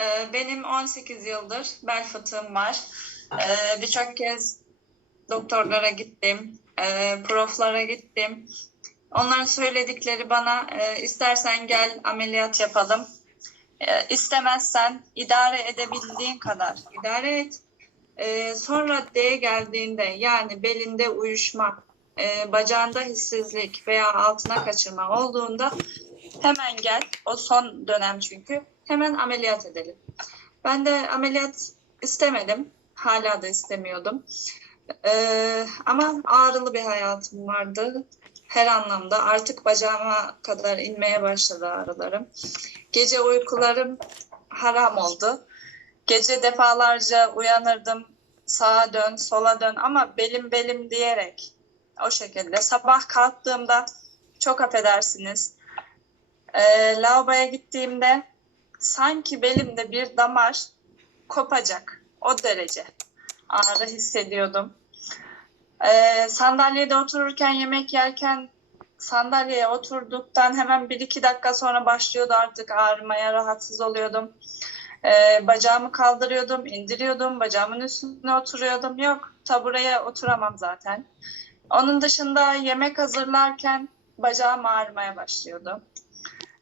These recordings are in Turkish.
Ee, Benim 18 yıldır bel fıtığım var. Ee, Birçok kez doktorlara gittim, e, proflara gittim. Onların söyledikleri bana e, istersen gel ameliyat yapalım. E, istemezsen idare edebildiğin kadar idare et. E, sonra D geldiğinde yani belinde uyuşma, bacağında hissizlik veya altına kaçırma olduğunda hemen gel. O son dönem çünkü. Hemen ameliyat edelim. Ben de ameliyat istemedim. Hala da istemiyordum. Ee, ama ağrılı bir hayatım vardı. Her anlamda artık bacağıma kadar inmeye başladı ağrılarım. Gece uykularım haram oldu. Gece defalarca uyanırdım. Sağa dön, sola dön ama belim belim diyerek o şekilde. Sabah kalktığımda çok affedersiniz. Ee, lavaboya gittiğimde sanki belimde bir damar kopacak. O derece ağrı hissediyordum. Ee, sandalyede otururken yemek yerken sandalyeye oturduktan hemen bir iki dakika sonra başlıyordu artık ağrımaya rahatsız oluyordum. Ee, bacağımı kaldırıyordum, indiriyordum, bacağımın üstüne oturuyordum. Yok, tabureye oturamam zaten. Onun dışında yemek hazırlarken bacağım ağrımaya başlıyordu.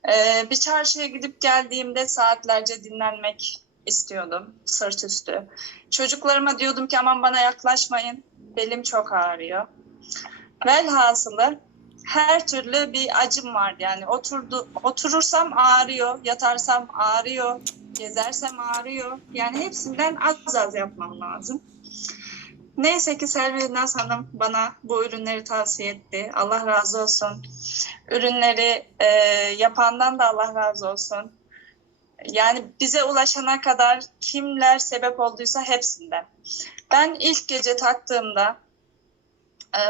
Ee, bir çarşıya gidip geldiğimde saatlerce dinlenmek istiyordum, sırt üstü. Çocuklarıma diyordum ki aman bana yaklaşmayın, belim çok ağrıyor. Velhasılı her türlü bir acım vardı yani oturdu oturursam ağrıyor, yatarsam ağrıyor, gezersem ağrıyor. Yani hepsinden az az yapmam lazım. Neyse ki Selvi Naz Hanım bana bu ürünleri tavsiye etti. Allah razı olsun. Ürünleri e, yapandan da Allah razı olsun. Yani bize ulaşana kadar kimler sebep olduysa hepsinden. Ben ilk gece taktığımda e,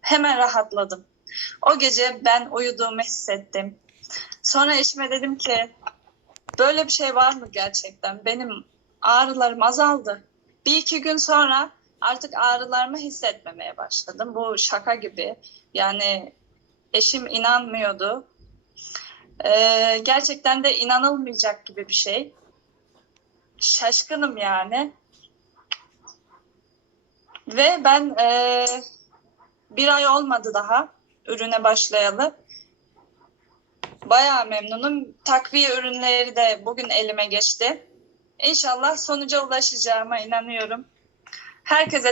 hemen rahatladım. O gece ben uyuduğumu hissettim. Sonra eşime dedim ki böyle bir şey var mı gerçekten? Benim ağrılarım azaldı. Bir iki gün sonra artık ağrılarımı hissetmemeye başladım. Bu şaka gibi. Yani eşim inanmıyordu. Ee, gerçekten de inanılmayacak gibi bir şey. Şaşkınım yani. Ve ben e, bir ay olmadı daha ürüne başlayalı. Bayağı memnunum. Takviye ürünleri de bugün elime geçti. İnşallah sonuca ulaşacağıma inanıyorum. Herkese